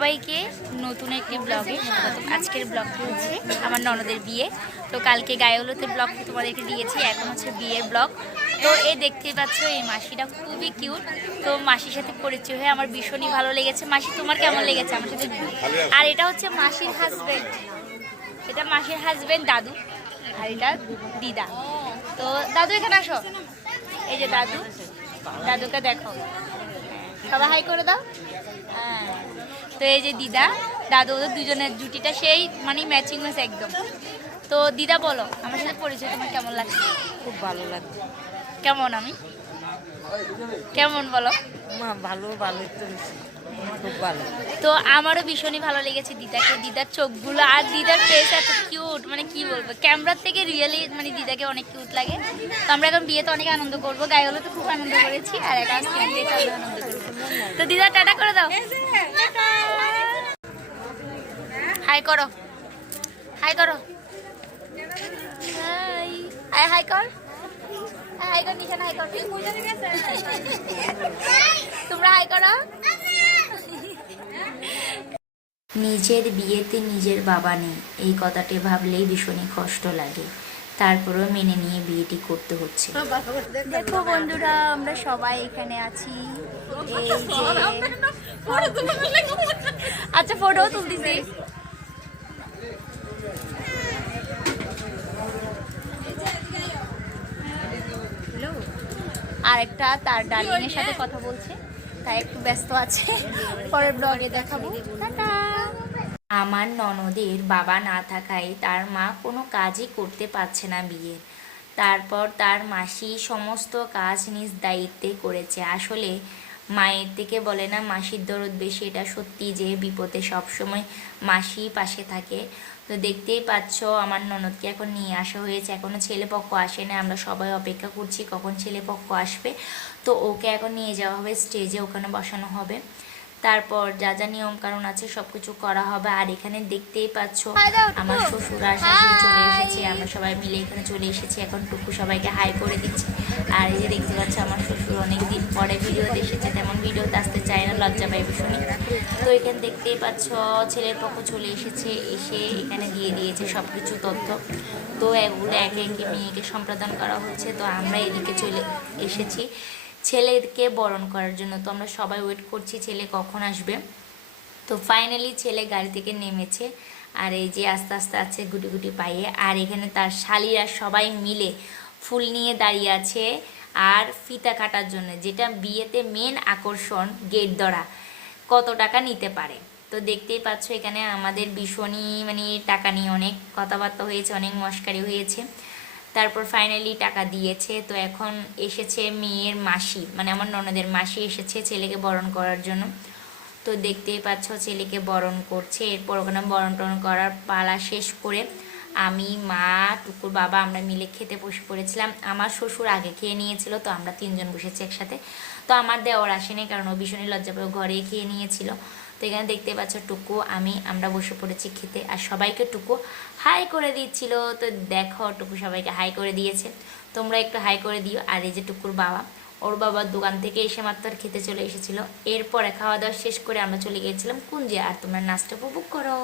সবাইকে নতুন একটি ব্লগে স্বাগতম। আজকের ব্লগটি হচ্ছে আমার ননদের বিয়ে। তো কালকে গায়ে-হলুদের ব্লগটি তোমাদেরকে দিয়েছি, এখন হচ্ছে বিয়ের ব্লগ। তো এই দেখতেই পাচ্ছ এই মাসিটা খুবই কিউট। তো মাসির সাথে পরিচয় হয়ে আমার ভীষণই ভালো লেগেছে। মাসি তোমার কেমন লেগেছে আমার সাথে? আর এটা হচ্ছে মাসির হাজবেন্ড, এটা মাসির হাজবেন্ড দাদু, আর এটা দিদা। তো দাদু এখানে আসো, এই যে দাদু, দাদুকে দেখো, সবাই হাই করে দাও। হ্যাঁ, তো এই যে দিদা দাদু, ওদের দুজনের জুটিটা সেই মানে ম্যাচিং হয়েছে একদম। তো দিদা বলো আমার সাথে পরিচয় তোমার কেমন লাগছে? খুব ভালো লাগছে। কেমন আমি কেমন বলো? ভালো ভালো তো খুব ভালো। তো আমারও ভীষণই ভালো লেগেছে দিদাকে, দিদার চোখগুলো আর দিদার ফেস এত কিউট, মানে কি বলবো, ক্যামেরার থেকে রিয়েলি মানে দিদাকে অনেক কিউট লাগে। তো আমরা এখন বিয়েতে অনেক আনন্দ করবো, গায়ে হলে তো খুব আনন্দ করেছি, আর এখন আজকে বিয়েতে আনন্দ করবো। তো দিদা টাটা করে দাও, হাই করো, হাই করো, হাই হাই হাই কর, হাই কর নিশান, হাই কর, তোমরা হাই করো। নিজের বিয়েতে নিজের বাবা নেই, এই কথাটি ভাবলেই ভীষণই কষ্ট লাগে, তারপরেও মেনে নিয়ে বিয়েটি করতে হচ্ছে। দেখো বন্ধুরা, আমরা সবাই এখানে আছি, এই যে আচ্ছা ফটো তুলতেছি। আরেকটা তার ডার্লিংয়ের সাথে কথা বলছে, তাই একটু ব্যস্ত আছে, পরের ব্লগে দেখাবো। টাটা। আমার ননদের বাবা না থাকায় তার মা কোনো কাজই করতে পারছে না বিয়ের। তারপর তার মাসি সমস্ত কাজ নিজ দায়িত্বে করেছে। আসলে মায়ের থেকে বলে না মাসির দরদ বেশি, এটা সত্যি যে বিপদে সবসময় মাসি পাশে থাকে। তো দেখতেই পাচ্ছ আমার ননদকে এখন নিয়ে আসা হয়েছে, এখনও ছেলেপক্ষ আসে না, আমরা সবাই অপেক্ষা করছি কখন ছেলেপক্ষ আসবে। তো ওকে এখন নিয়ে যাওয়া হবে স্টেজে, ওখানে বসানো হবে, তারপর যা যা নিয়ম কারণ আছে সব কিছু করা হবে। আর এখানে দেখতেই পাচ্ছ আমার শ্বশুর আর শাশুড়ি চলে এসেছে, আমরা সবাই মিলে এখানে চলে এসেছি, এখন টুকু সবাইকে হাই করে দিচ্ছি। আর এই যে দেখতে পাচ্ছ আমার শ্বশুর অনেকদিন পরে ভিডিওতে এসেছে, তেমন ভিডিওতে আসতে চায় না, লজ্জা পাই ভীষণই। তো এখানে দেখতেই পাচ্ছ ছেলের পক্ষ চলে এসেছে, এসে এখানে দিয়ে দিয়েছে সব কিছু তথ্য। তো এগুলো একে একে মেয়েকে সম্প্রদান করা হচ্ছে। তো আমরা এদিকে চলে এসেছি ছেলেকে বরণ করার জন্য। তো আমরা সবাই ওয়েট করছি ছেলে কখন আসবে। তো ফাইনালি ছেলে গাড়ি থেকে নেমেছে, আর এই যে আস্তে আস্তে আছে গুটি গুটি পায়ে। আর এখানে তার শালিরা সবাই মিলে ফুল নিয়ে দাঁড়িয়ে আছে আর ফিতা কাটার জন্য, যেটা বিয়েতে মেন আকর্ষণ, গেট ধরা কত টাকা নিতে পারে। তো দেখতেই পাচ্ছ এখানে আমাদের ভীষণই মানে টাকা নিয়ে অনেক কথাবার্তা হয়েছে, অনেক মস্কারি হয়েছে। তারপর ফাইনালি টাকা দিয়েছে। তো এখন এসেছে মেয়ের মাসি, মানে আমার ননদের মাসি এসেছে ছেলেকে বরণ করার জন্য। তো দেখতেই পাচ্ছ ছেলেকে বরণ করছে। এরপর ওখানে বরণ টরণ করার পালা শেষ করে আমি, মা, টুকুর বাবা আমরা মিলে খেতে বসে পড়েছিলাম। আমার শ্বশুর আগে খেয়ে নিয়েছিল, তো আমরা তিনজন বসেছি একসাথে। তো আমার দেওয়ার আসেনি, কারণ ও ভীষণই লজ্জা পেয়ে ঘরে খেয়ে নিয়েছিল। তো এখানে দেখতে পাচ্ছ টুকু আমি আমরা বসে পড়েছি খেতে, আর সবাইকে টুকু হাই করে দিচ্ছিল। তো দেখো টুকু সবাইকে হাই করে দিয়েছে, তোমরা একটু হাই করে দিও। আর এই যে টুকুর বাবা, ওর বাবার দোকান থেকে এসে মাত্র আর খেতে চলে এসেছিলো। এরপরে খাওয়া দাওয়া শেষ করে আমরা চলে গিয়েছিলাম কুঞ্জে। আর তোমরা নাচটা উপভোগ করো।